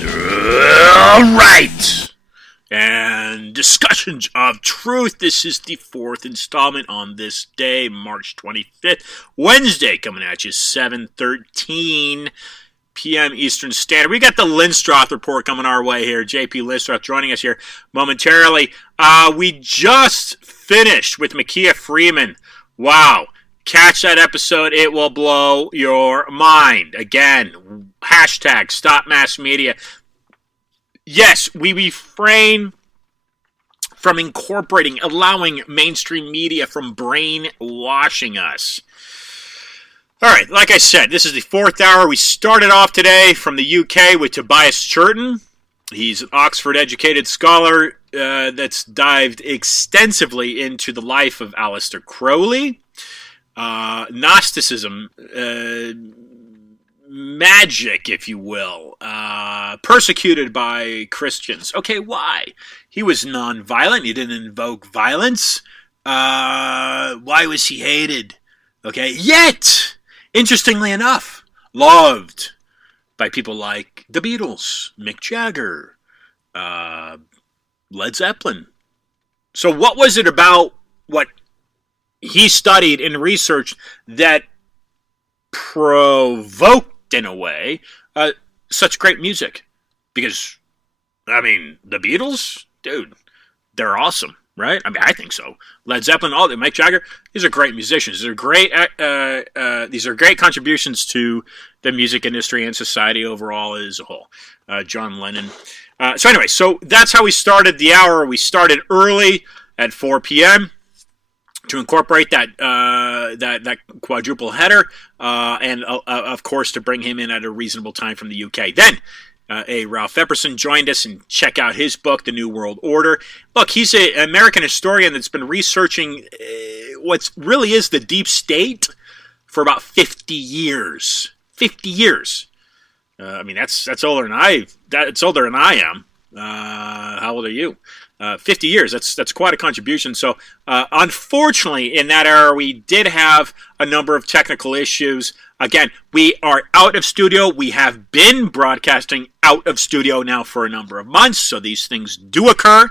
All right. And discussions of truth. This is the fourth installment on this day, March 25th, Wednesday, coming at you 7:13 p.m. Eastern Standard. We got the Linstroth Report coming our way here. JP Linstroth joining us here momentarily. We just finished with Micaiah Freeman. Wow. Catch that episode. It will blow your mind. Again, hashtag Stop Mass Media. Yes, we refrain from allowing mainstream media from brainwashing us. All right, like I said, this is the fourth hour. We started off today from the UK with Tobias Churton. He's an Oxford-educated scholar that's dived extensively into the life of Aleister Crowley. Gnosticism, magic, if you will, persecuted by Christians. Okay, why? He was nonviolent. He didn't invoke violence. Why was he hated? Okay, yet, interestingly enough, loved by people like the Beatles, Mick Jagger, Led Zeppelin. So what was it about what he studied and researched that provoked, in a way, such great music? Because, I mean, the Beatles, dude, they're awesome, right? I mean, I think so. Led Zeppelin, all Mick Jagger, these are great musicians. These are great contributions to the music industry and society overall as a whole. John Lennon. So anyway, so that's how we started the hour. We started early at 4 p.m. to incorporate that quadruple header, and of course to bring him in at a reasonable time from the UK. Then Ralph Epperson joined us and check out his book, The New World Order. Look, he's an American historian that's been researching what really is the deep state for about 50 years. 50 years. I mean, that's older than I am. How old are you? 50 years, that's quite a contribution. So, unfortunately, in that era, we did have a number of technical issues. Again, we are out of studio. We have been broadcasting out of studio now for a number of months, so these things do occur.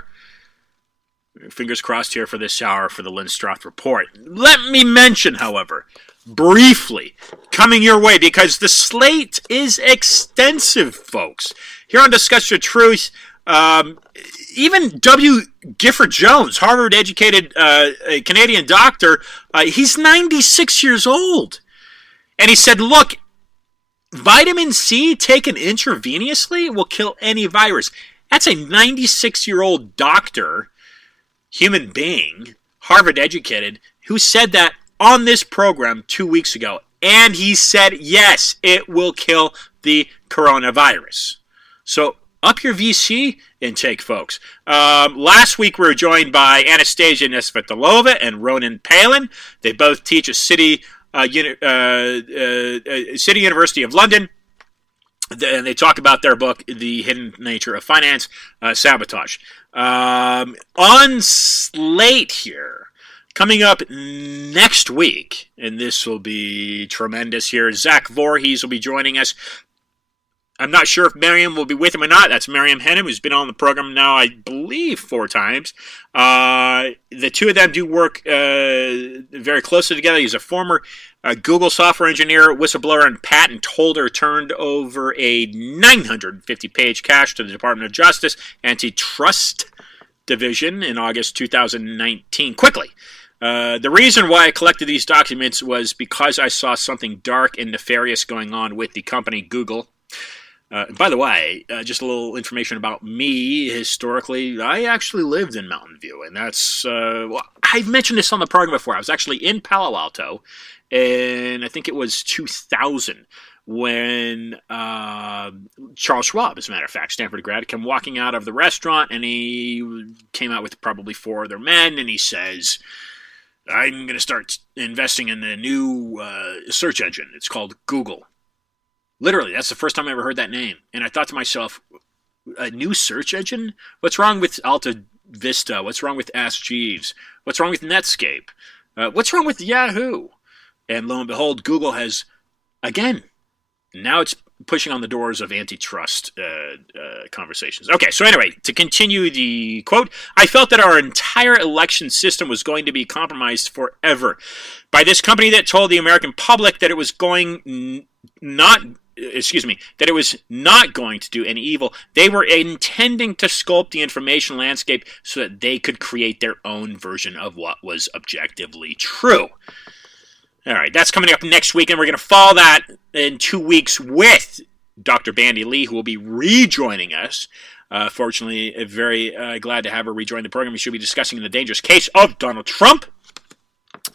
Fingers crossed here for this hour for the Linstroth Report. Let me mention, however, briefly, coming your way, because the slate is extensive, folks. Here on Discuss Your Truth, even W. Gifford Jones, Harvard-educated Canadian doctor, he's 96 years old. And he said, look, vitamin C taken intravenously will kill any virus. That's a 96-year-old doctor, human being, Harvard-educated, who said that on this program 2 weeks ago. And he said, yes, it will kill the coronavirus. So, up your VC intake, folks. Last week we were joined by Anastasia Nesvetalova and Ronan Palin. They both teach at City University of London. And they talk about their book, The Hidden Nature of Finance, Sabotage. On slate here, coming up next week, and this will be tremendous here, Zach Voorhees will be joining us. I'm not sure if Miriam will be with him or not. That's Miriam Hennem, who's been on the program now, I believe, 4 times. The two of them do work very closely together. He's a former Google software engineer, whistleblower, and patent holder, turned over a 950-page cache to the Department of Justice Antitrust Division in August 2019. Quickly. The reason why I collected these documents was because I saw something dark and nefarious going on with the company Google. By the way, just a little information about me historically. I actually lived in Mountain View, and that's, I've mentioned this on the program before. I was actually in Palo Alto, and I think it was 2000 when Charles Schwab, as a matter of fact, Stanford grad, came walking out of the restaurant, and he came out with probably 4 other men, and he says, I'm going to start investing in the new search engine. It's called Google. Literally, that's the first time I ever heard that name. And I thought to myself, a new search engine? What's wrong with Alta Vista? What's wrong with Ask Jeeves? What's wrong with Netscape? What's wrong with Yahoo? And lo and behold, Google has, again, now it's pushing on the doors of antitrust conversations. Okay, so anyway, to continue the quote, I felt that our entire election system was going to be compromised forever by this company that told the American public that it was that it was not going to do any evil. They were intending to sculpt the information landscape so that they could create their own version of what was objectively true. All right, that's coming up next week, and we're going to follow that in 2 weeks with Dr. Bandy Lee, who will be rejoining us. Fortunately, very glad to have her rejoin the program. We should be discussing the dangerous case of Donald Trump.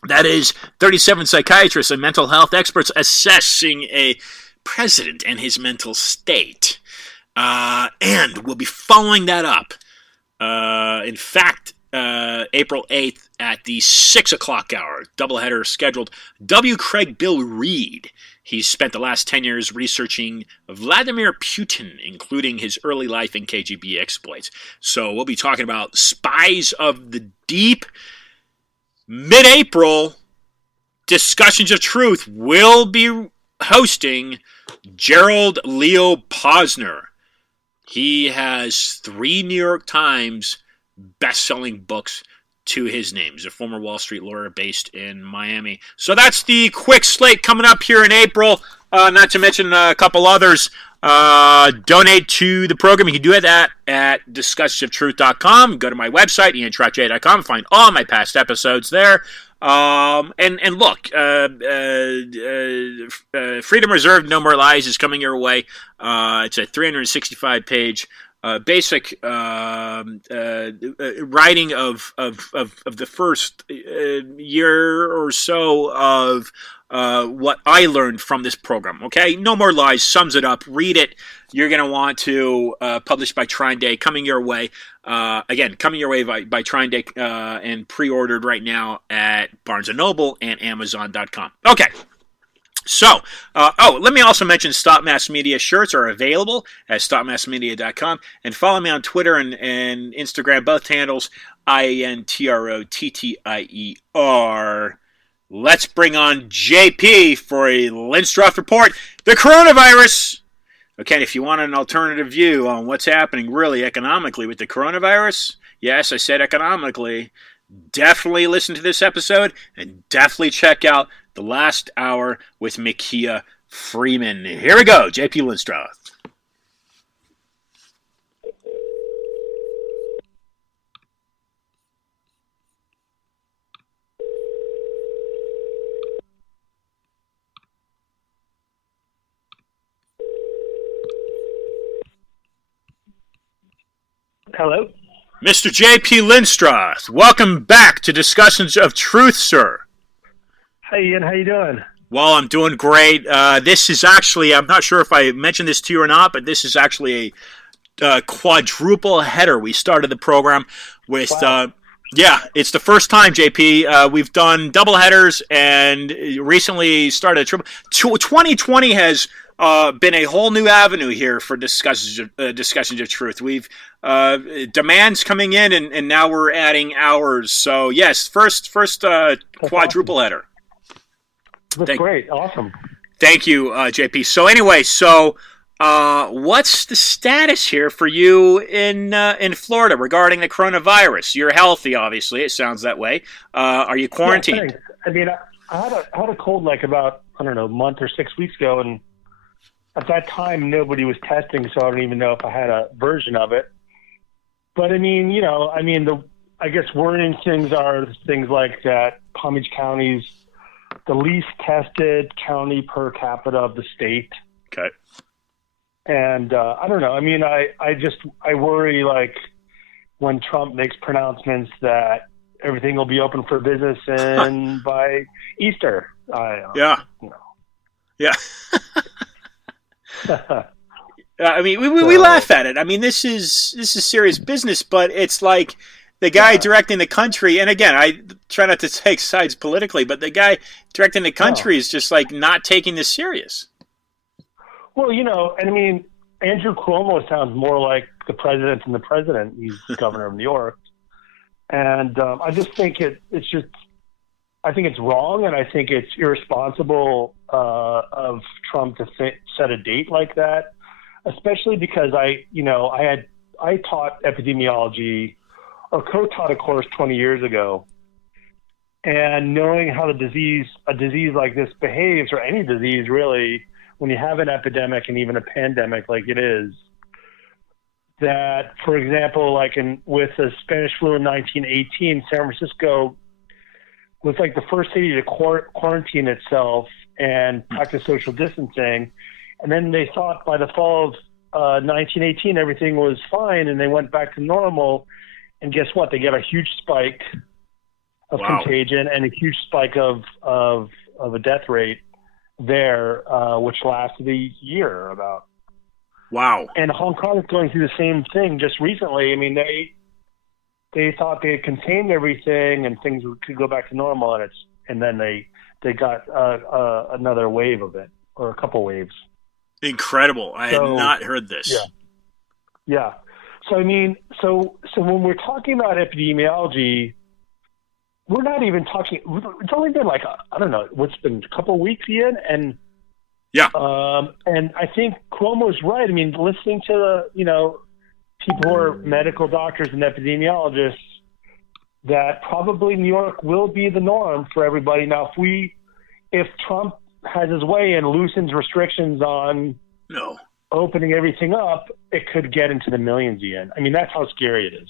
That is 37 psychiatrists and mental health experts assessing a president and his mental state. And we'll be following that up. In fact, April 8th at the 6 o'clock hour, doubleheader scheduled. W. Craig Bill Reed. He's spent the last 10 years researching Vladimir Putin, including his early life and KGB exploits. So we'll be talking about Spies of the Deep. Mid-April, Discussions of Truth will be hosting Gerald Leo Posner. He has 3 New York Times best-selling books to his name. He's a former Wall Street lawyer based in Miami. So that's the quick slate coming up here in April. Not to mention a couple others. Donate to the program. You can do that at discussionsoftruth.com. Go to my website, iantrotj.com. Find all my past episodes there. And look, Freedom Reserved, No More Lies is coming your way. It's a 365-page basic writing of the first year or so of what I learned from this program. Okay, No More Lies sums it up. Read it. You're going to want to, published by Trine Day, coming your way. Again, coming your way by Trine Day and pre-ordered right now at Barnes & Noble and Amazon.com. Okay. So, let me also mention Stop Mass Media shirts are available at stopmassmedia.com, and follow me on Twitter and Instagram, both handles, INTROTTIER. Let's bring on JP for a Linstroth Report. The coronavirus. Okay, if you want an alternative view on what's happening really economically with the coronavirus, yes, I said economically, definitely listen to this episode and definitely check out the last hour with Micaiah Freeman. Here we go, JP Linstroth. Hello? Mr. J.P. Linstroth, welcome back to Discussions of Truth, sir. Hey, Ian, how you doing? Well, I'm doing great. This is actually, I'm not sure if I mentioned this to you or not, but this is actually a quadruple header. We started the program with, Wow. It's the first time, JP. We've done double headers and recently started a triple. 2020 has been a whole new avenue here for discussions of truth. We've demands coming in, and now we're adding hours. So yes, first quadruple header. That's great. Awesome. Thank you, JP. So anyway, what's the status here for you in Florida regarding the coronavirus? You're healthy, obviously. It sounds that way. Are you quarantined? Yeah, I mean, I had a cold like about, I don't know, a month or 6 weeks ago, and at that time nobody was testing, so I don't even know if I had a version of it. But I mean, I guess worrying things are things like that Palm Beach County's the least tested county per capita of the state. Okay. And I don't know. I mean, I worry, like, when Trump makes pronouncements that everything will be open for business by Easter. Yeah. I mean, we laugh at it. I mean, this is serious business, but it's like the guy directing the country, and again, I try not to take sides politically, but the guy directing the country is just like not taking this serious. Well, and I mean, Andrew Cuomo sounds more like the president than the president. He's the governor of New York. And I just think I think it's wrong, and I think it's irresponsible of Trump to set a date like that, especially because I taught epidemiology or co-taught a course 20 years ago, and knowing how a disease like this behaves, or any disease really, when you have an epidemic and even a pandemic like it is, that, for example, with the Spanish flu in 1918, San Francisco was like the first city to quarantine itself and practice social distancing. And then they thought by the fall of 1918, everything was fine, and they went back to normal. And guess what? They get a huge spike of contagion and a huge spike of a death rate there, which lasted a year about. Wow. And Hong Kong is going through the same thing just recently. I mean, they thought they had contained everything and things could go back to normal, and then they got another wave of it, or a couple waves. Incredible. I had not heard this. Yeah. So, I mean, so when we're talking about epidemiology, we're not even talking, it's only been I don't know, what's been a couple of weeks, Ian? And I think Cuomo's right. I mean, listening to people who are medical doctors and epidemiologists, that probably New York will be the norm for everybody. Now, if Trump has his way and loosens restrictions on opening everything up, it could get into the millions, Ian. I mean, that's how scary it is.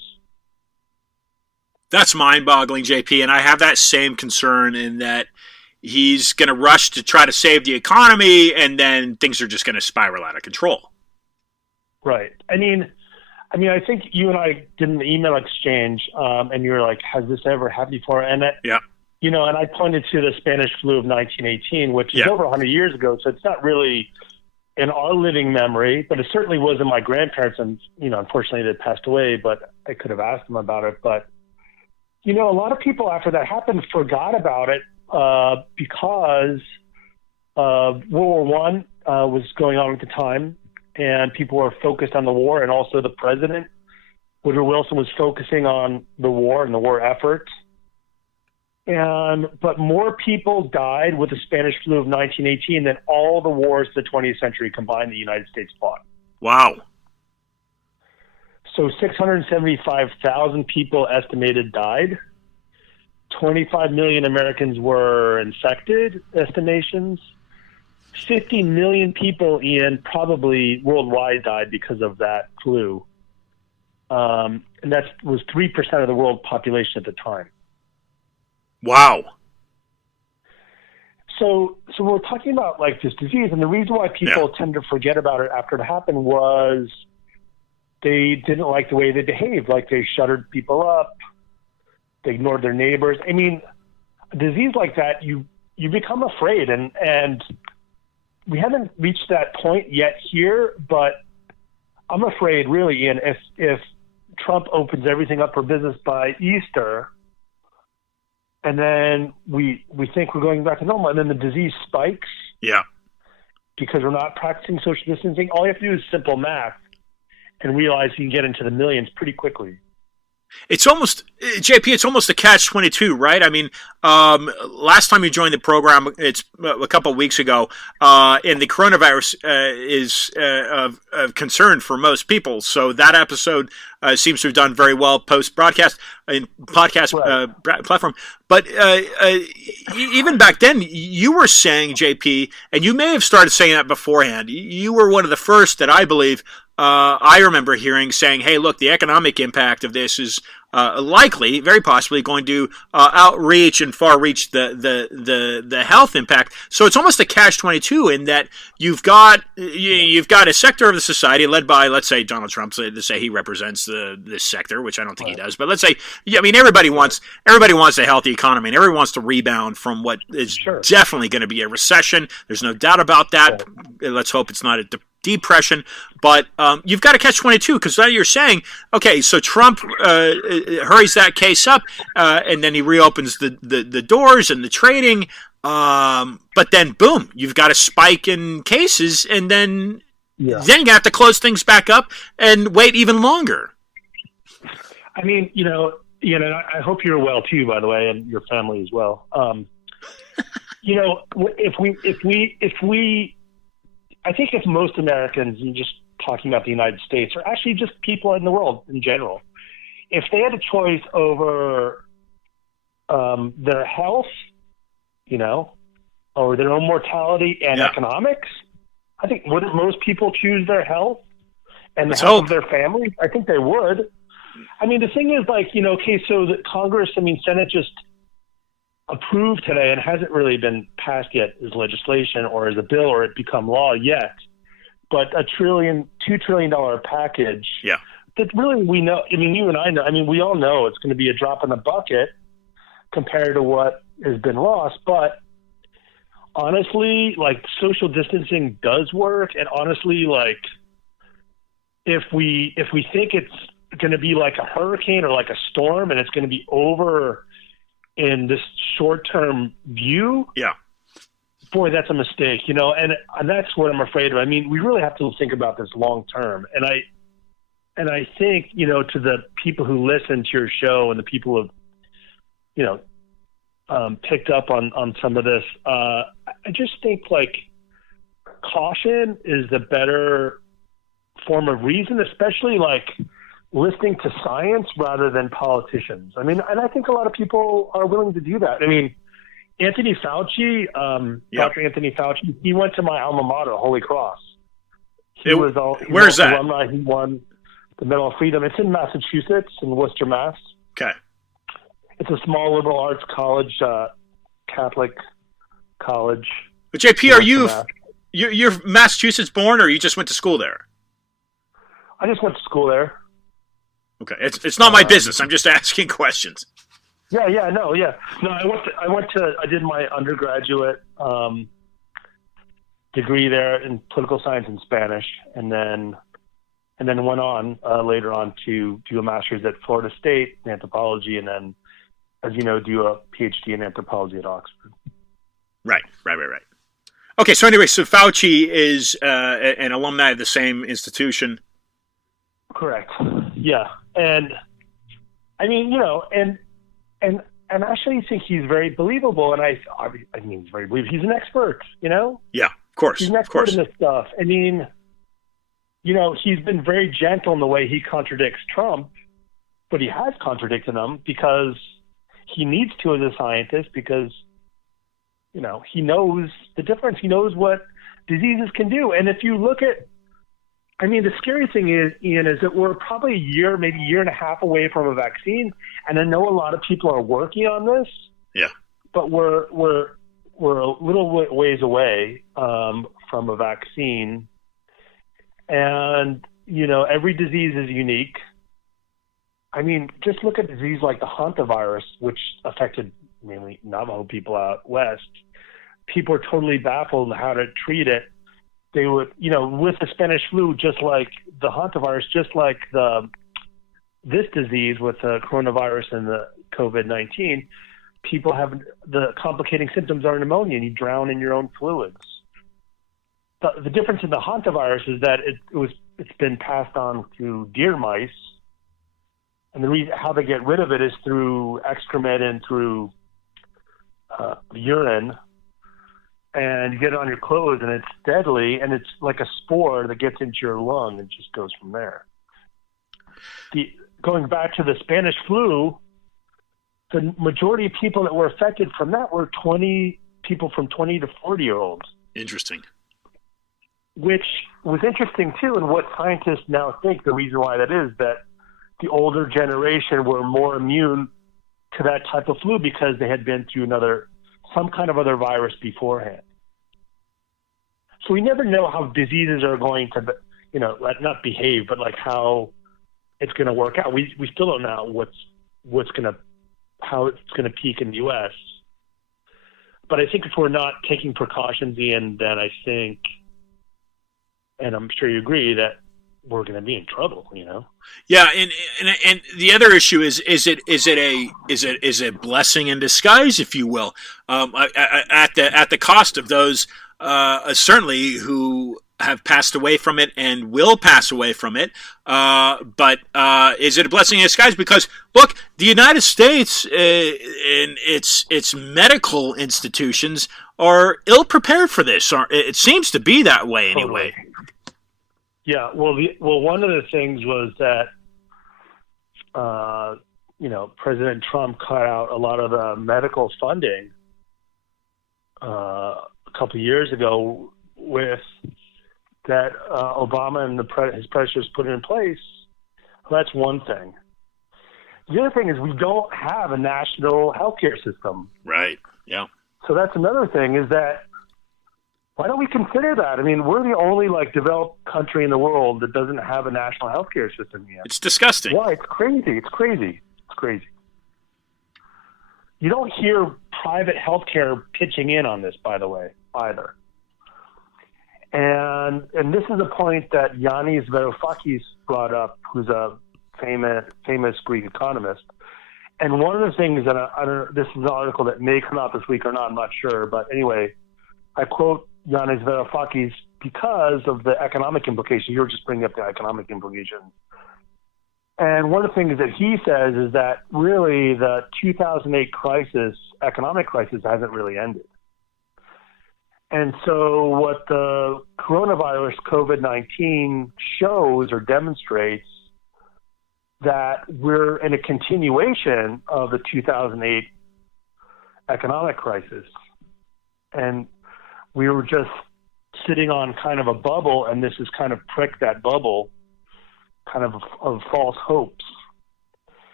That's mind-boggling, JP, and I have that same concern in that he's going to rush to try to save the economy, and then things are just going to spiral out of control. Right. I mean, I think you and I did an email exchange, and you were like, "Has this ever happened before?" And and I pointed to the Spanish flu of 1918, which is over 100 years ago, so it's not really in our living memory, but it certainly was in my grandparents, and unfortunately they passed away. But I could have asked them about it. But a lot of people after that happened forgot about it because World War I was going on at the time, and people were focused on the war, and also the president, Woodrow Wilson, was focusing on the war and the war effort. But more people died with the Spanish flu of 1918 than all the wars of the 20th century combined the United States fought. Wow. So 675,000 people estimated died. 25 million Americans were infected, estimations. 50 million people, Ian, probably worldwide died because of that flu. And that was 3% of the world population at the time. Wow. So we're talking about this disease, and the reason why people tend to forget about it after it happened was they didn't like the way they behaved. They shuttered people up, they ignored their neighbors. I mean, a disease like that, you become afraid, and we haven't reached that point yet here, but I'm afraid, really, Ian, if Trump opens everything up for business by Easter, and then we think we're going back to normal, and then the disease spikes. Yeah. Because we're not practicing social distancing. All you have to do is simple math and realize you can get into the millions pretty quickly. It's almost, JP, it's almost a catch-22, right? I mean, last time you joined the program, it's a couple of weeks ago, and the coronavirus is of concern for most people. So that episode seems to have done very well post-broadcast and podcast platform. But even back then, you were saying, JP, and you may have started saying that beforehand, you were one of the first that I believe I remember hearing saying, hey, look, the economic impact of this is likely, very possibly, going to outreach and far reach the health impact. So it's almost a catch-22 in that you've got a sector of the society led by, let's say, Donald Trump. To say he represents this sector, which I don't think he does, but let's say, everybody wants a healthy economy, and everyone wants to rebound from what is definitely going to be a recession. There's no doubt about that. Let's hope it's not a depression, but you've got to catch 22 because now you're saying, okay, so Trump hurries that case up, and then he reopens the doors and the trading, but then boom, you've got a spike in cases, and then you're going to have to close things back up and wait even longer. I mean, Ian, and I hope you're well too, by the way, and your family as well. I think if most Americans, and just talking about the United States, or actually just people in the world in general, if they had a choice over their health, or their own mortality and economics, I think wouldn't most people choose their health and the health of their families? I think they would. I mean, the thing is, so the Congress, Senate just approved today and hasn't really been passed yet as legislation or as a bill or it become law yet, but $2 trillion package. Yeah. That really we know, you and I know, we all know it's going to be a drop in the bucket compared to what has been lost, but honestly, social distancing does work, and honestly, if we think it's going to be like a hurricane or like a storm and it's going to be over in this short-term view, boy, that's a mistake, and that's what I'm afraid of. We really have to think about this long-term, and I think, to the people who listen to your show and the people who have, picked up on some of this, I just think caution is the better form of reason, especially listening to science rather than politicians. And I think a lot of people are willing to do that. Anthony Fauci, Dr. Anthony Fauci, he went to my alma mater, Holy Cross. Where's that? Alumni. He won the Medal of Freedom. It's in Massachusetts, in Worcester, Mass. Okay. It's a small liberal arts college, Catholic college. But JP, you're Massachusetts born, or you just went to school there? I just went to school there. Okay, it's not my business. I'm just asking questions. No, I did my undergraduate degree there in political science and Spanish, and then went on later on to do a master's at Florida State in anthropology, and then, as you know, do a PhD in anthropology at Oxford. Right. Okay, so anyway, so Fauci is an alumni of the same institution. Correct. Yeah, and and actually think he's very believable, and he's very believable. He's an expert, Yeah, of course. He's an expert in this stuff. He's been very gentle in the way he contradicts Trump, but he has contradicted him because he needs to as a scientist, because, he knows the difference. He knows what diseases can do. And if you look at, the scary thing is, Ian, is that we're probably a year, maybe a year and a half away from a vaccine. And I know a lot of people are working on this. Yeah. But we're a little ways away from a vaccine. And, every disease is unique. Just look at disease like the hantavirus, which affected mainly Navajo people out west. People are totally baffled on how to treat it. They would, with the Spanish flu, just like the hantavirus, just like this disease with the coronavirus and the COVID-19, people have the complicating symptoms are pneumonia, and you drown in your own fluids. The difference in the hantavirus is that it's been passed on through deer mice, and the reason how they get rid of it is through excrement and through urine, and you get it on your clothes, and it's deadly, and it's like a spore that gets into your lung and just goes from there. Going back to the Spanish flu, the majority of people that were affected from that were people from 20 to 40-year-olds. Interesting. Which was interesting, too, and what scientists now think the reason why that is that the older generation were more immune to that type of flu because they had been through some kind of other virus beforehand. So we never know how diseases are going to, not behave, but how it's going to work out. We still don't know how it's going to peak in the U.S. But I think if we're not taking precautions, Ian, then I think, and I'm sure you agree, that we're going to be in trouble, Yeah, and the other issue is it a blessing in disguise, if you will, at the cost of those certainly who have passed away from it and will pass away from it. But is it a blessing in disguise? Because look, the United States in its medical institutions are ill prepared for this. Or it seems to be that way anyway. Totally. Yeah. Well, one of the things was that, President Trump cut out a lot of the medical funding a couple of years ago with that Obama and his predecessors put in place. Well, that's one thing. The other thing is we don't have a national healthcare system. Right. Yeah. So that's another thing, is that why don't we consider that? I mean, we're the only developed country in the world that doesn't have a national healthcare system yet. It's disgusting. Why? It's crazy. You don't hear private healthcare pitching in on this, by the way, either. And this is a point that Yanis Varoufakis brought up, who's a famous Greek economist. And one of the things that this is an article that may come out this week or not, I'm not sure, but anyway, I quote Yanis Varoufakis because of the economic implications. You were just bringing up the economic implications. And one of the things that he says is that really the 2008 economic crisis, hasn't really ended. And so what the coronavirus, COVID-19, shows or demonstrates that we're in a continuation of the 2008 economic crisis. And we were just sitting on kind of a bubble, and this has kind of pricked that bubble kind of false hopes.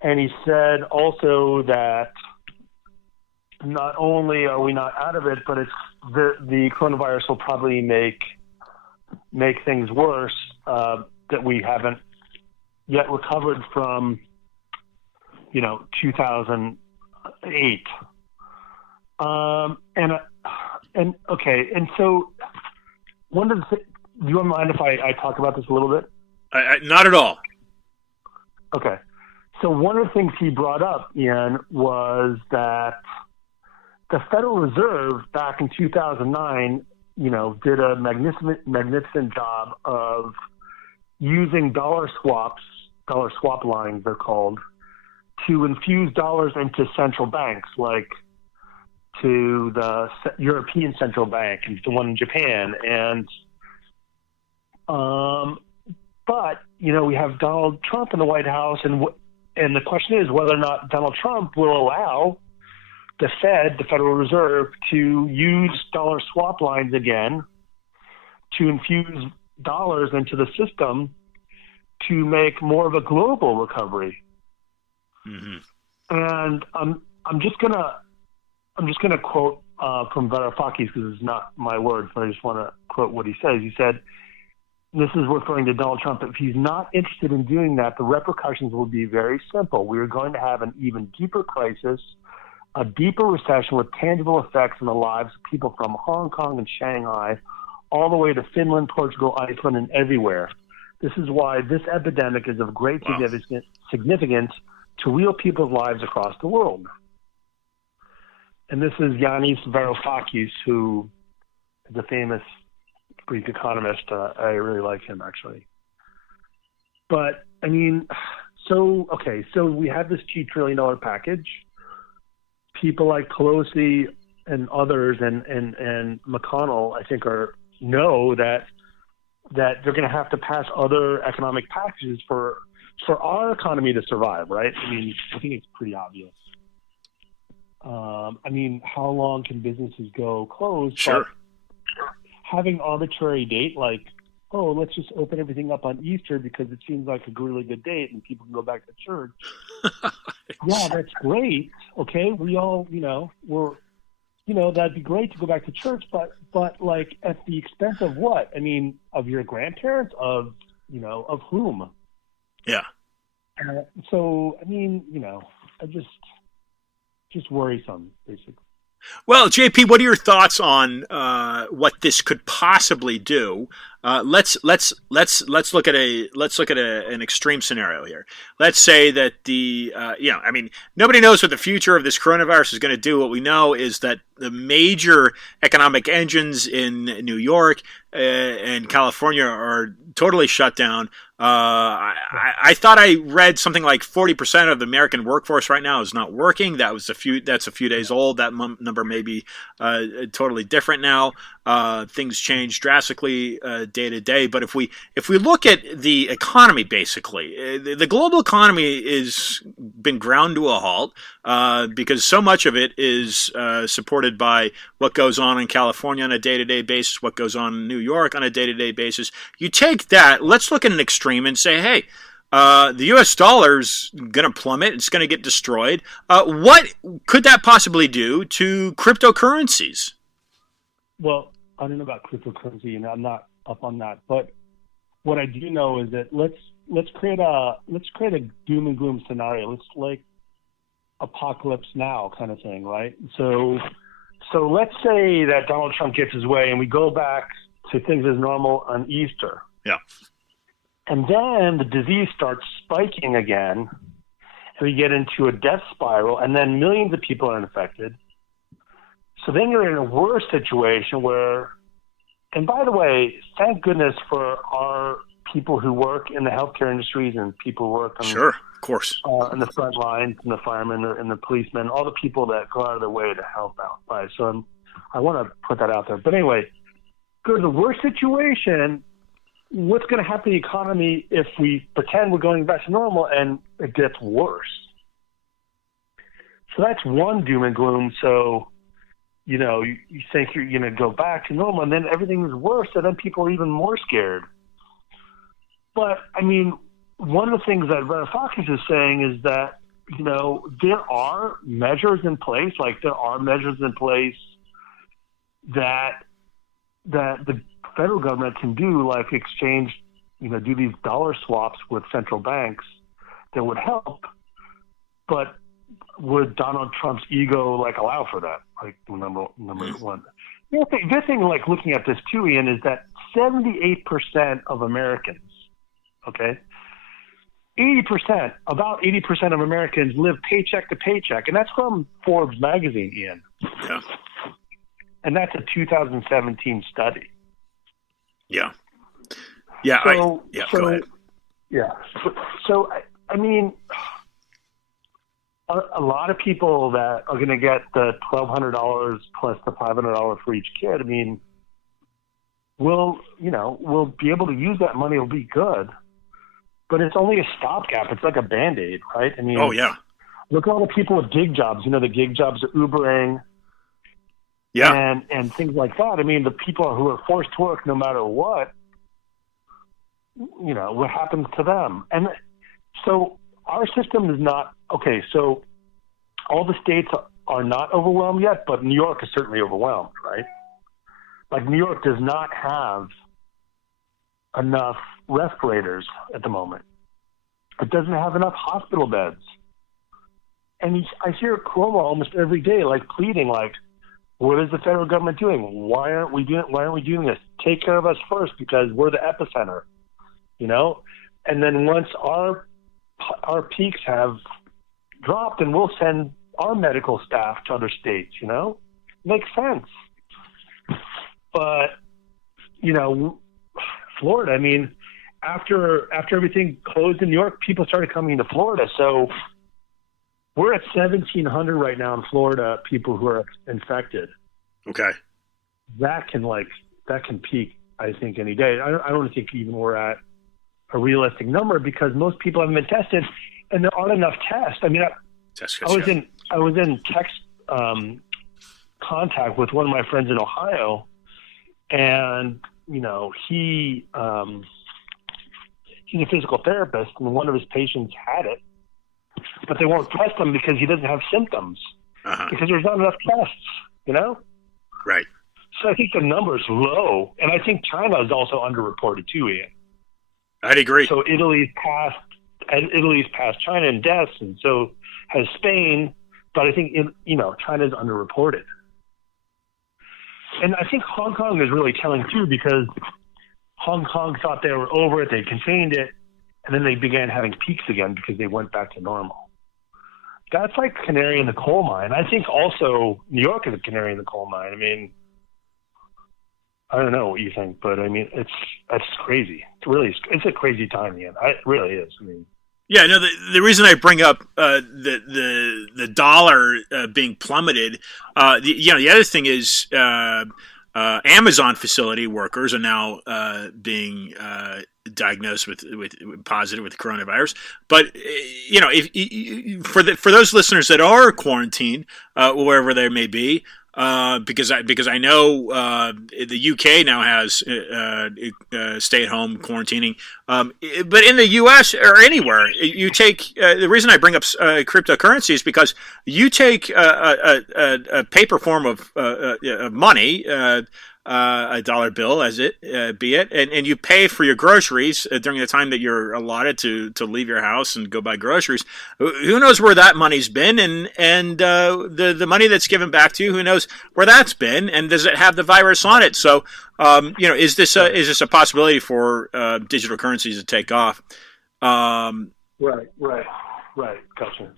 And he said also that not only are we not out of it, but it's the coronavirus will probably make things worse, that we haven't yet recovered from, 2008. And so one of the do you mind if I talk about this a little bit? Not at all. Okay. So one of the things he brought up, Ian, was that the Federal Reserve back in 2009, did a magnificent job of using dollar swap lines, they're called, to infuse dollars into central banks, like to the European Central Bank and the one in Japan. And, but, we have Donald Trump in the White House, and the question is whether or not Donald Trump will allow the Fed, the Federal Reserve, to use dollar swap lines again to infuse dollars into the system to make more of a global recovery. Mm-hmm. And I'm just gonna quote from Varoufakis, because it's not my words, but I just want to quote what he says. He said, this is referring to Donald Trump, if he's not interested in doing that, the repercussions will be very simple. We are going to have an even deeper crisis, a deeper recession with tangible effects on the lives of people from Hong Kong and Shanghai all the way to Finland, Portugal, Iceland, and everywhere. This is why this epidemic is of great significance to real people's lives across the world. And this is Yanis Varoufakis, who is a famous Greek economist. I really like him, actually. But, so we have this $2 trillion package. People like Pelosi and others and McConnell, I think, know that they're going to have to pass other economic packages for our economy to survive, right? I think it's pretty obvious. How long can businesses go closed? Sure. Having arbitrary date, like, oh, let's just open everything up on Easter because it seems like a really good date and people can go back to church. Yeah, that's great. Okay, we all, that'd be great to go back to church, but like at the expense of what? Of your grandparents, of whom? Yeah. Just worrisome, basically. Well, JP, what are your thoughts on what this could possibly do? Let's look at an extreme scenario here. Let's say that nobody knows what the future of this coronavirus is going to do. What we know is that the major economic engines in New York and California are totally shut down. I thought I read something like 40% of the American workforce right now is not working. That's a few days old. That number may be totally different now. Things change drastically day to day. But if we look at the economy, basically, the global economy is been ground to a halt because so much of it is supported by what goes on in California on a day-to-day basis, what goes on in New York on a day-to-day basis. You take that, let's look at an extreme and say, hey, the U.S. dollar's going to plummet. It's going to get destroyed. What could that possibly do to cryptocurrencies? Well, I don't know about cryptocurrency, and I'm not up on that. But what I do know is that let's create a doom and gloom scenario. Let's like apocalypse now kind of thing, right? So let's say that Donald Trump gets his way, and we go back to things as normal on Easter. Yeah. And then the disease starts spiking again, and we get into a death spiral, and then millions of people are infected. So then you're in a worse situation where, and by the way, thank goodness for our people who work in the healthcare industries and people who work on, sure, of course, in the front lines, and the firemen and the policemen, all the people that go out of their way to help out. Right? So I want to put that out there. But anyway, go to the worst situation. What's going to happen to the economy if we pretend we're going back to normal and it gets worse? So that's one doom and gloom. So, you think you're going to go back to normal, and then everything's worse, and then people are even more scared. But, I mean, one of the things that Varoufakis is saying is that, there are measures in place, that the federal government can do, like exchange, do these dollar swaps with central banks that would help. But would Donald Trump's ego allow for that? Number one. The other thing, looking at this too, Ian, is that 78% of Americans, okay, about 80% of Americans live paycheck to paycheck, and that's from Forbes magazine, Ian. Yeah. And that's a 2017 study. Yeah. Yeah. Go ahead. Yeah. So, I mean, a lot of people that are going to get the $1,200 plus the $500 for each kid, I mean, will be able to use that money. It'll be good. But it's only a stopgap. It's like a Band-Aid, right? I mean, oh, yeah. Look at all the people with gig jobs. The gig jobs are Ubering. Yeah. And things like that. I mean, the people who are forced to work no matter what, what happens to them? And so our system is not, okay, so all the states are not overwhelmed yet, but New York is certainly overwhelmed, right? Like New York does not have enough respirators at the moment. It doesn't have enough hospital beds. And I hear Cuomo almost every day, pleading, what is the federal government doing? Why aren't we doing this? Take care of us first because we're the epicenter, And then once our peaks have dropped, and we'll send our medical staff to other states, Makes sense. But, Florida, I mean, after everything closed in New York, people started coming to Florida. So we're at 1,700 right now in Florida, people who are infected. Okay. That can peak, I think, any day. I don't think even we're at a realistic number because most people haven't been tested, and there aren't enough tests. I mean, I was in text contact with one of my friends in Ohio, and he's a physical therapist, and one of his patients had it, but they won't test him because he doesn't have symptoms because there's not enough tests, Right. So I think the number's low, and I think China is also underreported too, Ian. I'd agree. So Italy's passed China in deaths, and so has Spain, but I think China's underreported. And I think Hong Kong is really telling too, because Hong Kong thought they were over it, they contained it, and then they began having peaks again because they went back to normal. That's like canary in the coal mine. I think also New York is a canary in the coal mine. I mean, I don't know what you think, but I mean, that's crazy. It's a crazy time, Ian. It really is. I mean, Yeah, no. The reason I bring up the dollar being plummeted, the other thing is Amazon facility workers are now being diagnosed with positive with coronavirus. But for those listeners that are quarantined, wherever they may be, because I know the UK now has stay-at-home quarantining, but in the US or anywhere, you take the reason I bring up cryptocurrency is because you take a paper form of money. A dollar bill, as it be it, and you pay for your groceries during the time that you're allotted to leave your house and go buy groceries. Who knows where that money's been, and the money that's given back to you, who knows where that's been, and does it have the virus on it? So, is this a possibility for digital currencies to take off? Right. Gotcha.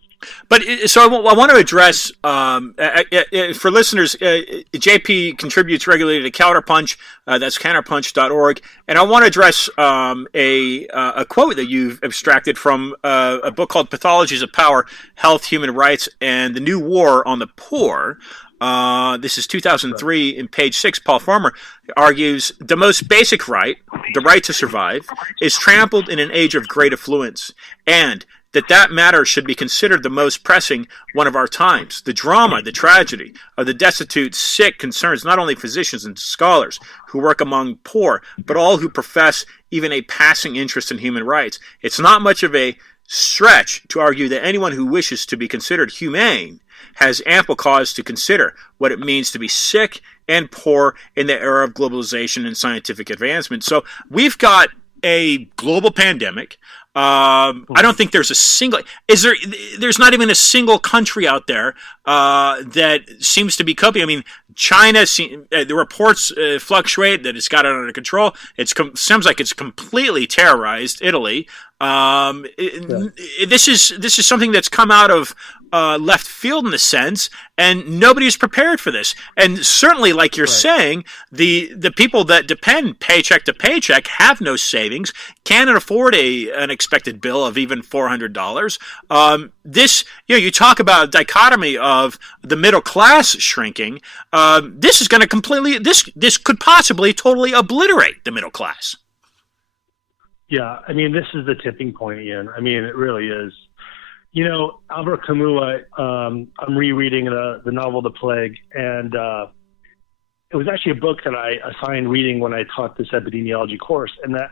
But so I want to address for listeners. JP contributes regularly to Counterpunch. That's counterpunch.org, and I want to address a quote that you've abstracted from a book called "Pathologies of Power: Health, Human Rights, and the New War on the Poor." This is 2003. In page 6, Paul Farmer argues the most basic right, the right to survive, is trampled in an age of great affluence, and that matter should be considered the most pressing one of our times. The drama, the tragedy of the destitute, sick concerns not only physicians and scholars who work among poor, but all who profess even a passing interest in human rights. It's not much of a stretch to argue that anyone who wishes to be considered humane has ample cause to consider what it means to be sick and poor in the era of globalization and scientific advancement. So we've got a global pandemic. I don't think there's a single. There's not even a single country out there that seems to be coping. I mean, China. The reports fluctuate that it's got it under control. Seems like it's completely terrorized Italy. This is something that's come out of left field in a sense, and nobody's prepared for this. And certainly, like you're saying, the people that depend paycheck to paycheck have no savings, can't afford an expected bill of even $400. You talk about a dichotomy of the middle class shrinking. This is going to this could possibly totally obliterate the middle class. Yeah, I mean, this is the tipping point, Ian. I mean, it really is. You know, Albert Camus, I'm rereading the novel The Plague, and it was actually a book that I assigned reading when I taught this epidemiology course, and that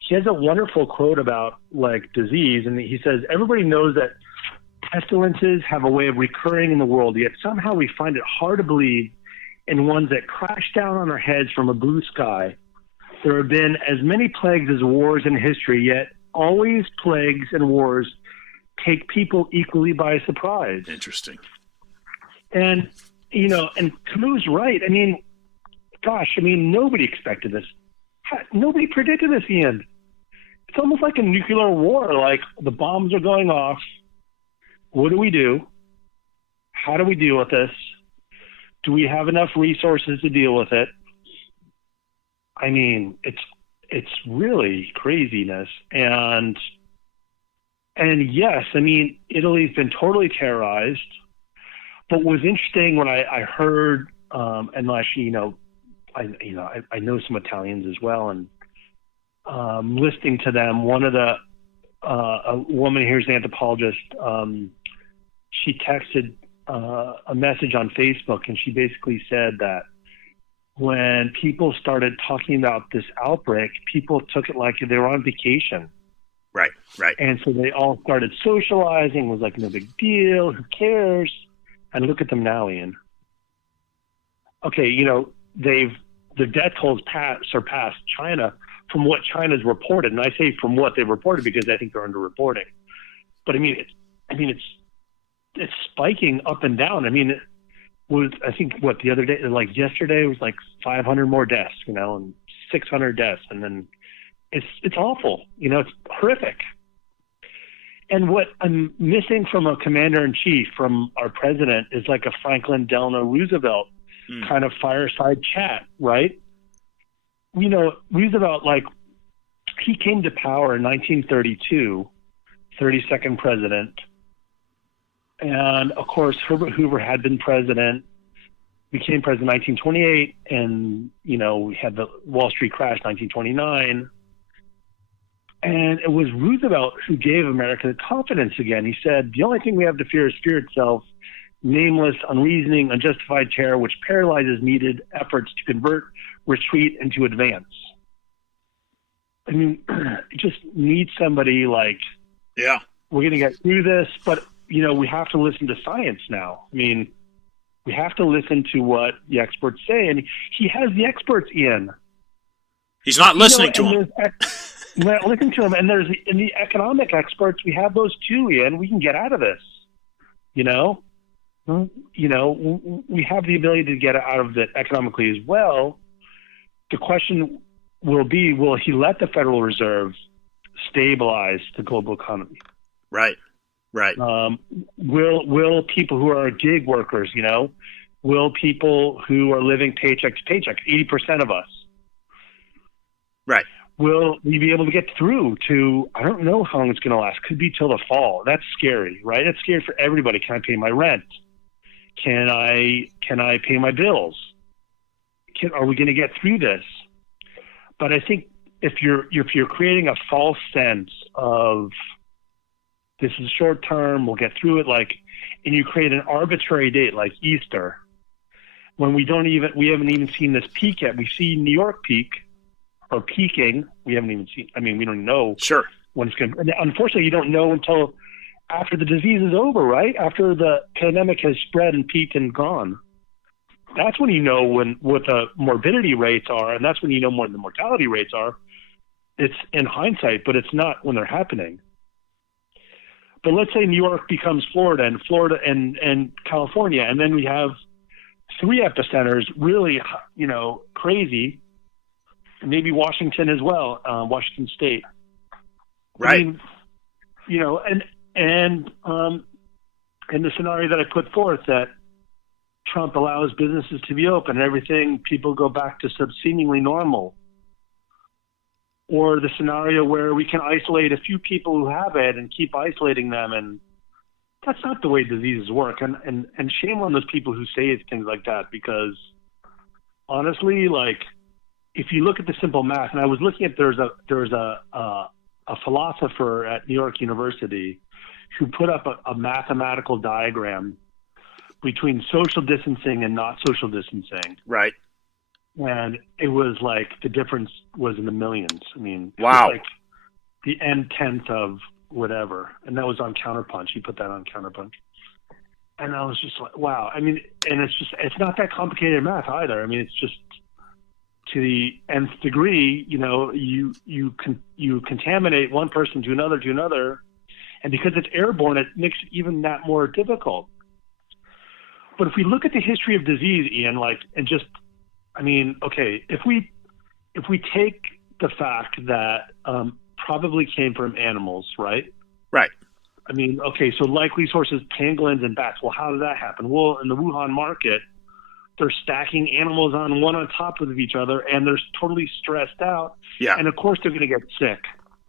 he has a wonderful quote about, like, disease, and he says, everybody knows that pestilences have a way of recurring in the world, yet somehow we find it hard to believe in ones that crash down on our heads from a blue sky. There have been as many plagues as wars in history, yet always plagues and wars take people equally by surprise. Interesting. And, and Camus is right. I mean, nobody expected this. Nobody predicted this, Ian. It's almost like a nuclear war. Like, the bombs are going off. What do we do? How do we deal with this? Do we have enough resources to deal with it? I mean, it's really craziness. And yes, I mean, Italy's been totally terrorized. But what was interesting when I heard, and actually, I know some Italians as well, and listening to them, one of the a woman here's an anthropologist. She texted a message on Facebook, and she basically said that when people started talking about this outbreak, people took it like they were on vacation. Right. And so they all started socializing. It was like, no big deal. Who cares? And look at them now, Ian. Okay, the death tolls surpassed China from what China's reported. And I say from what they've reported because I think they're underreporting. But it's spiking up and down. I mean, it was, I think, the other day, like yesterday, it was like 500 more deaths, and 600 deaths. And then it's awful. It's horrific. And what I'm missing from a commander-in-chief, from our president, is like a Franklin Delano Roosevelt kind of fireside chat, right? Roosevelt, like, he came to power in 1932, 32nd president. And, of course, Herbert Hoover had been president, became president in 1928, and, we had the Wall Street crash 1929. And it was Roosevelt who gave America the confidence again. He said, the only thing we have to fear is fear itself, nameless, unreasoning, unjustified terror, which paralyzes needed efforts to convert, retreat, and to advance. I mean, you just need somebody like, yeah, we're going to get through this, but, we have to listen to science now. I mean, we have to listen to what the experts say. And he has the experts, Ian. He's not listening to them. Listen to him. And there's in the economic experts, we have those too, Ian. We can get out of this. We have the ability to get out of it economically as well. The question will be, will he let the Federal Reserve stabilize the global economy? Right. Will people who are gig workers, will people who are living paycheck to paycheck, 80% of us, right, will we be able to get through to, I don't know how long it's going to last. Could be till the fall. That's scary, right? It's scary for everybody. Can I pay my rent? Can I pay my bills? Are we going to get through this? But I think if you're creating a false sense of this is short term, we'll get through it, and you create an arbitrary date like Easter, when we haven't even seen this peak yet. We see New York peak or peaking. We haven't even seen. I mean, we don't know when it's going to. Unfortunately, you don't know until after the disease is over, right? After the pandemic has spread and peaked and gone. That's when you know what the morbidity rates are, and that's when you know more than the mortality rates are. It's in hindsight, but it's not when they're happening. But let's say New York becomes Florida and California, and then we have 3 epicenters really, crazy, and maybe Washington as well, Washington State. Right. I mean, and in the scenario that I put forth that Trump allows businesses to be open and everything, people go back to seemingly normal. Or the scenario where we can isolate a few people who have it and keep isolating them. And that's not the way diseases work. And shame on those people who say things like that, because honestly, if you look at the simple math, and I was looking at, there's a philosopher at New York University who put up a mathematical diagram between social distancing and not social distancing. Right. And it was the difference was in the millions. I mean, wow. It was the n-tenth of whatever. And that was on Counterpunch. He put that on Counterpunch. And I was just like, wow. I mean, and it's not that complicated math either. I mean, it's just to the nth degree, you contaminate one person to another. And because it's airborne, it makes it even that more difficult. But if we look at the history of disease, Ian, if we take the fact that probably came from animals, right? Right. I mean, okay, so likely sources, pangolins and bats. Well, how did that happen? Well, in the Wuhan market, they're stacking animals one on top of each other, and they're totally stressed out. Yeah. And, of course, they're going to get sick,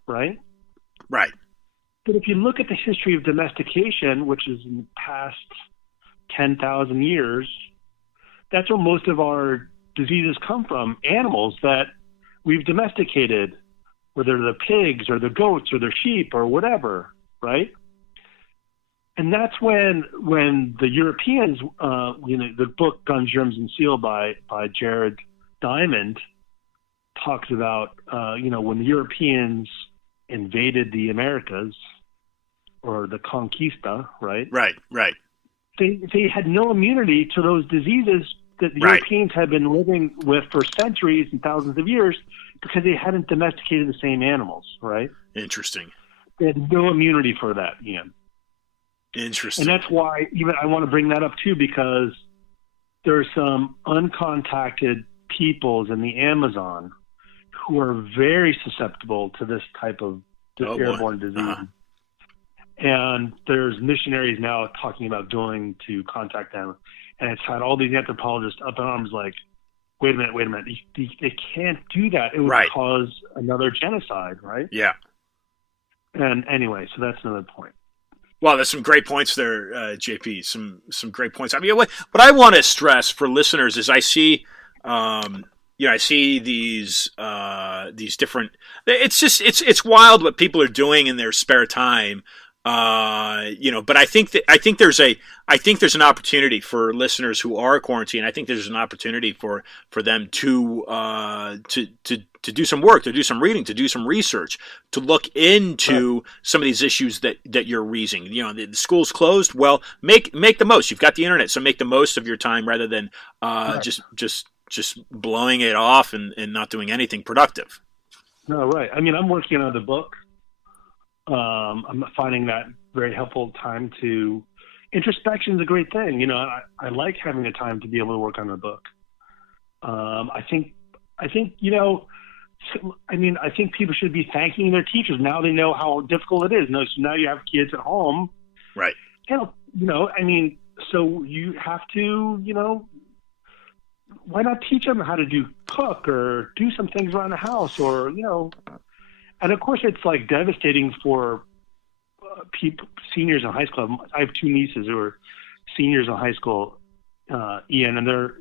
right? Right. But if you look at the history of domestication, which is in the past 10,000 years, that's where most of our diseases come from, animals that we've domesticated, whether they're the pigs or the goats or the sheep or whatever, right? And that's when the Europeans, the book Guns, Germs, and Steel by Jared Diamond talks about, when the Europeans invaded the Americas, or the conquista, right? Right. They had no immunity to those diseases that the Europeans had been living with for centuries and thousands of years, because they hadn't domesticated the same animals, right? Interesting. They had no immunity for that, Ian. Interesting. And that's why even I want to bring that up too, because there's some uncontacted peoples in the Amazon who are very susceptible to this type of airborne disease. Uh-huh. And there's missionaries now talking about going to contact them. And it's had all these anthropologists up in arms wait a minute. They can't do that. It would Right. cause another genocide, right? Yeah. And anyway, so that's another point. Well, there's some great points there, JP. Some great points. I mean, what I want to stress for listeners is I see, I see these different. It's wild what people are doing in their spare time. But I think there's an opportunity for listeners who are quarantined. I think there's an opportunity for them to do some work, to do some reading, to do some research, to look into some of these issues that you're raising. The school's closed. Well, make the most. You've got the internet, so make the most of your time rather than just blowing it off and not doing anything productive. No, right. I mean, I'm working on the book. I'm finding that very helpful time to. Introspection is a great thing. I like having the time to be able to work on a book. I think I think people should be thanking their teachers. Now they know how difficult it is. So now you have kids at home, right? So you have to, why not teach them how to cook or do some things around the house, or and of course it's like devastating for seniors in high school. I have two nieces who are seniors in high school, Ian, and they're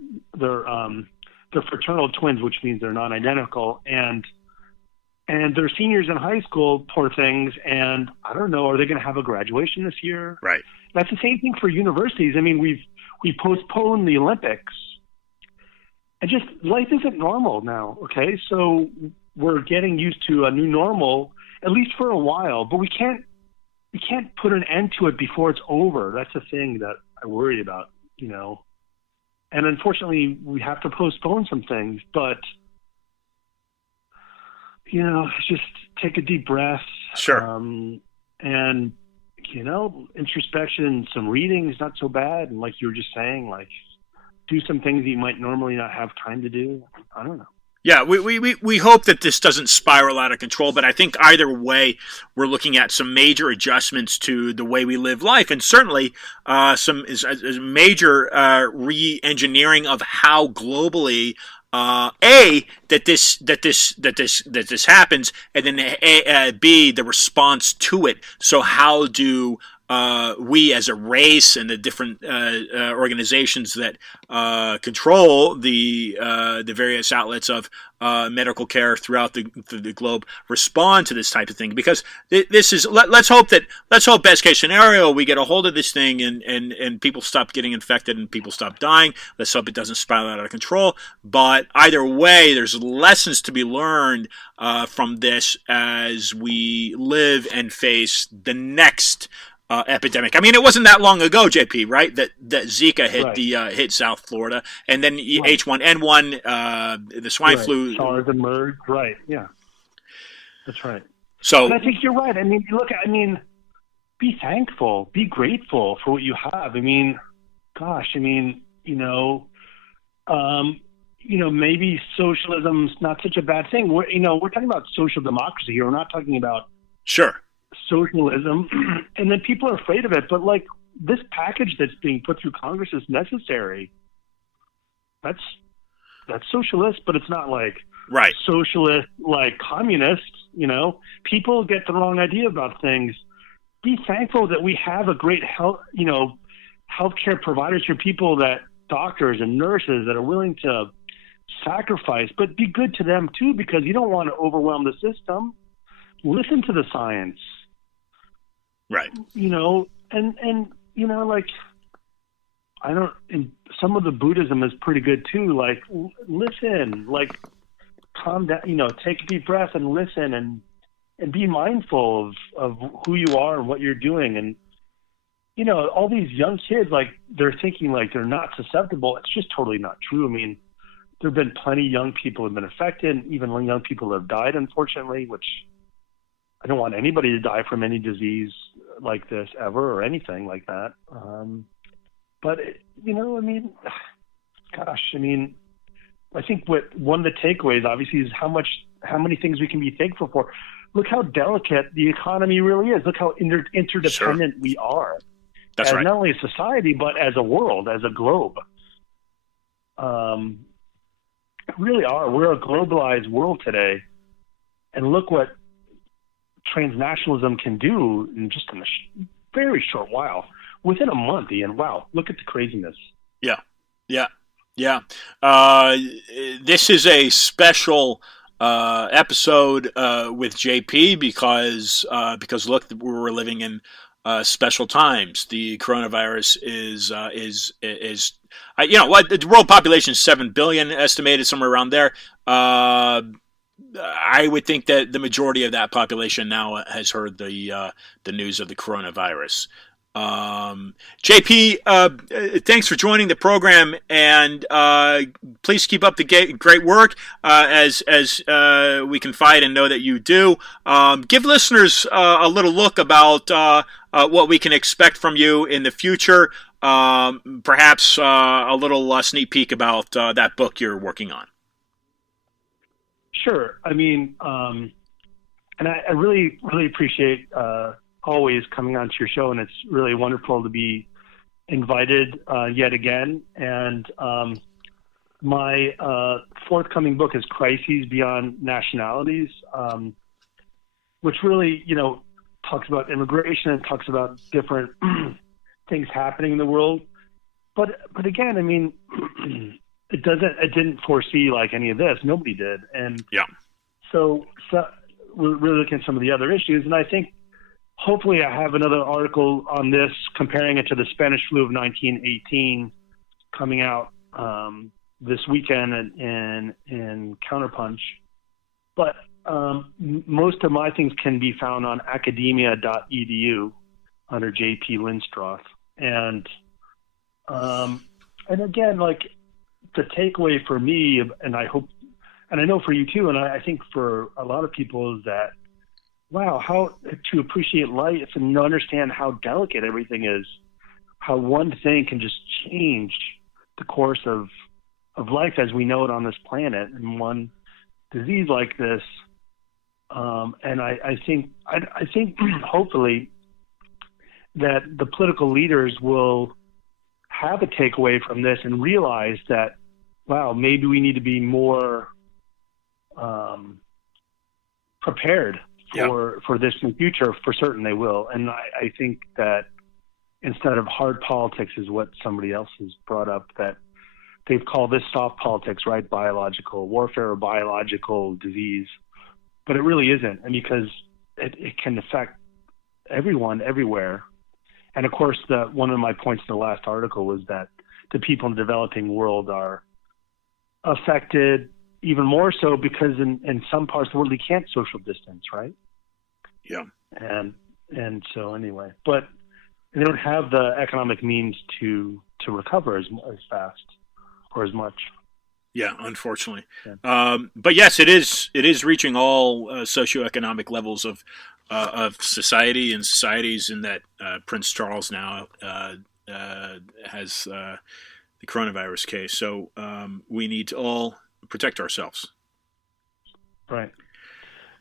fraternal twins, which means they're non-identical, and they're seniors in high school, poor things. And I don't know, are they going to have a graduation this year? Right. That's the same thing for universities. I mean, we postponed the Olympics, and just life isn't normal now. Okay, so we're getting used to a new normal, at least for a while, but we can't put an end to it before it's over. That's the thing that I worry about, And unfortunately, we have to postpone some things, but just take a deep breath. Sure. And introspection, some reading is not so bad. And like you were just saying, like do some things that you might normally not have time to do. I don't know. Yeah, we hope that this doesn't spiral out of control, but I think either way, we're looking at some major adjustments to the way we live life, and certainly some major re-engineering of how globally that this happens, and then B, the response to it. So how do we as a race and the different organizations that control the various outlets of medical care throughout the globe respond to this type of thing? Because this is let's hope best case scenario we get a hold of this thing and people stop getting infected and people stop dying. Let's hope it doesn't spiral out of control. But either way, there's lessons to be learned from this as we live and face the next epidemic. I mean, it wasn't that long ago, JP, right? That Zika hit right. Hit South Florida, and then H1N1, the swine flu. SARS emerged, right? Yeah, that's right. So, and I think you're right. I mean, be thankful, be grateful for what you have. I mean, gosh, maybe socialism's not such a bad thing. We're talking about social democracy here. We're not talking about sure. socialism, and then people are afraid of it. But like this package that's being put through Congress is necessary. That's socialist, but it's not like right socialist like communist. People get the wrong idea about things. Be thankful that we have a great healthcare providers for people, that doctors and nurses that are willing to sacrifice, but be good to them too, because you don't want to overwhelm the system. Listen to the science. Right. And some of the Buddhism is pretty good too. Like, listen, like, calm down, take a deep breath and listen and be mindful of who you are and what you're doing. And, all these young kids, like, they're thinking like they're not susceptible. It's just totally not true. I mean, there have been plenty of young people who have been affected, even young people who have died, unfortunately, which I don't want anybody to die from any disease like this ever or anything like that. But I think one of the takeaways obviously is how many things we can be thankful for. Look how delicate the economy really is. Look how interdependent sure. we are. That's right. Not only a society, but as a world, as a globe. really are. We're a globalized world today, and look what transnationalism can do in just in a very short while. Within a month, Ian. Wow, look at the craziness. Yeah, yeah, yeah. This is a special episode with JP because look, we're living in special times. The coronavirus is you know what, the world population is 7 billion estimated, somewhere around there. I would think that the majority of that population now has heard the news of the coronavirus. JP, thanks for joining the program, and please keep up the great work as we confide and know that you do. Give listeners a little look about what we can expect from you in the future. Perhaps a little sneak peek about that book you're working on. Sure. I mean, and I really, really appreciate always coming onto your show, and it's really wonderful to be invited yet again. And my forthcoming book is Crises Beyond Nationalities, which really, you know, talks about immigration and talks about different things happening in the world. But again, I mean, it didn't foresee like any of this. Nobody did. And yeah. So we're really looking at some of the other issues, and I think hopefully I have another article on this comparing it to the Spanish flu of 1918 coming out this weekend in Counterpunch. But most of my things can be found on academia.edu under JP Linstroth. And again, like the takeaway for me, and I hope, and I know for you too, and I think for a lot of people, is that, wow, how to appreciate life and understand how delicate everything is, how one thing can just change the course of life as we know it on this planet, and one disease like this. And I think hopefully that the political leaders will have a takeaway from this and realize that, wow, maybe we need to be more prepared for this in the future. For certain they will. And I think that instead of hard politics is what somebody else has brought up, that they've called this soft politics, right? Biological warfare or biological disease. But it really isn't. And because it can affect everyone everywhere. And of course, one of my points in the last article was that the people in the developing world are affected even more so because in some parts of the world you can't social distance, right? Yeah. And so anyway, but they don't have the economic means to recover as fast or as much. Yeah, unfortunately. Yeah. But yes, it is reaching all socioeconomic levels of society, and societies in that Prince Charles now has the coronavirus case. So we need to all protect ourselves. Right.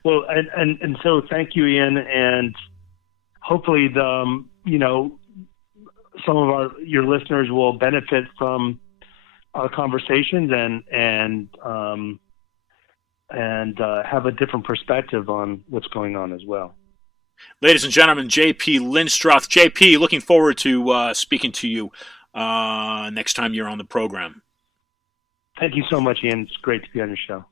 Well, and so thank you, Ian, and hopefully some of your listeners will benefit from our conversations and have a different perspective on what's going on as well. Ladies and gentlemen, JP Linstroth. JP, looking forward to speaking to you next time you're on the program. Thank you so much, Ian. It's great to be on your show.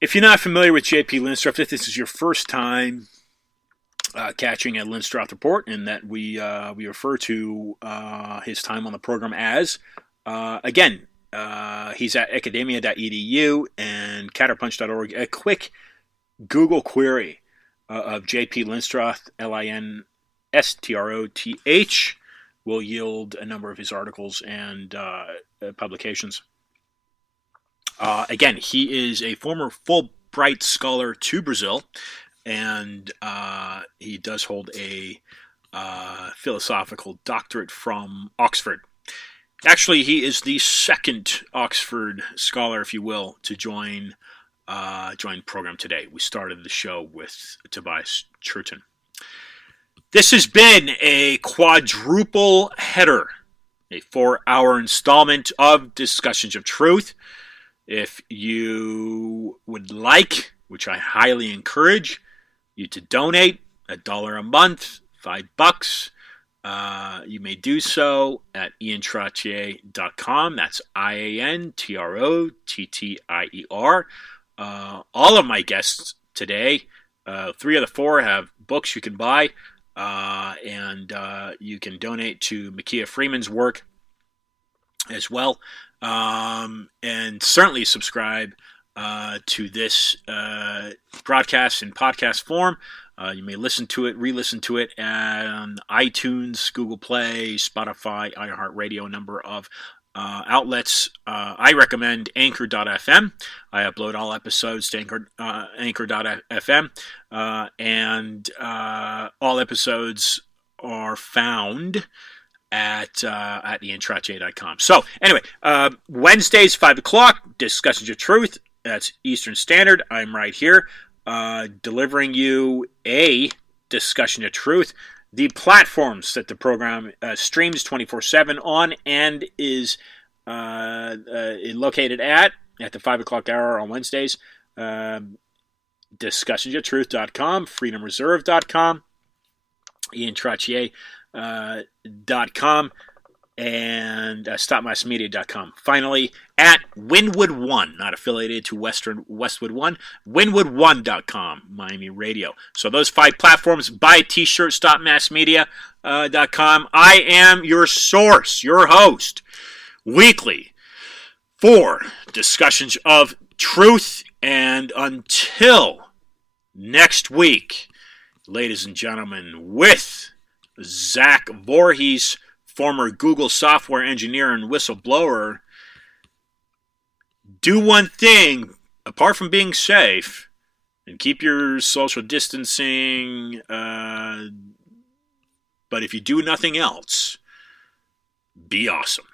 If you're not familiar with JP Linstroth, if this is your first time catching a Linstroth Report, and that we refer to his time on the program as, again, he's at academia.edu and counterpunch.org. A quick Google query of JP Linstroth, Linstroth, will yield a number of his articles and publications. Again, he is a former Fulbright Scholar to Brazil, and he does hold a philosophical doctorate from Oxford. Actually, he is the second Oxford scholar, if you will, to join the program today. We started the show with Tobias Churton. This has been a quadruple header a 4-hour installment of Discussions of Truth. If you would like, which I highly encourage you to donate, $1 a month, $5, you may do so at iantrottier.com. That's IANTROTTIER. All of my guests today, 3 of the 4 have books you can buy, and you can donate to Micaiah Freeman's work as well. And certainly subscribe to this broadcast in podcast form. You may listen to it, re-listen to it on iTunes, Google Play, Spotify, iHeartRadio, a number of outlets. I recommend Anchor.fm. I upload all episodes to Anchor.fm, and all episodes are found at iantrottier.com. So anyway, Wednesdays, 5 o'clock, Discussions of Truth. That's Eastern Standard. I'm right here delivering you a Discussion of Truth. The platforms that the program streams 24/7 on and is located at the 5 o'clock hour on Wednesdays. DiscussionsofTruth.com, FreedomReserve.com, IanTrottier.com, and StopMassMedia.com. Finally, at Wynwood One, not affiliated to Westwood One, Wynwood1.com, Miami Radio. So those 5 platforms. Buy a t-shirt, StopMassMedia.com. I am your source, your host, weekly for Discussions of Truth. And until next week, ladies and gentlemen, with Zach Voorhees, former Google software engineer and whistleblower, do one thing, apart from being safe, and keep your social distancing, but if you do nothing else, be awesome.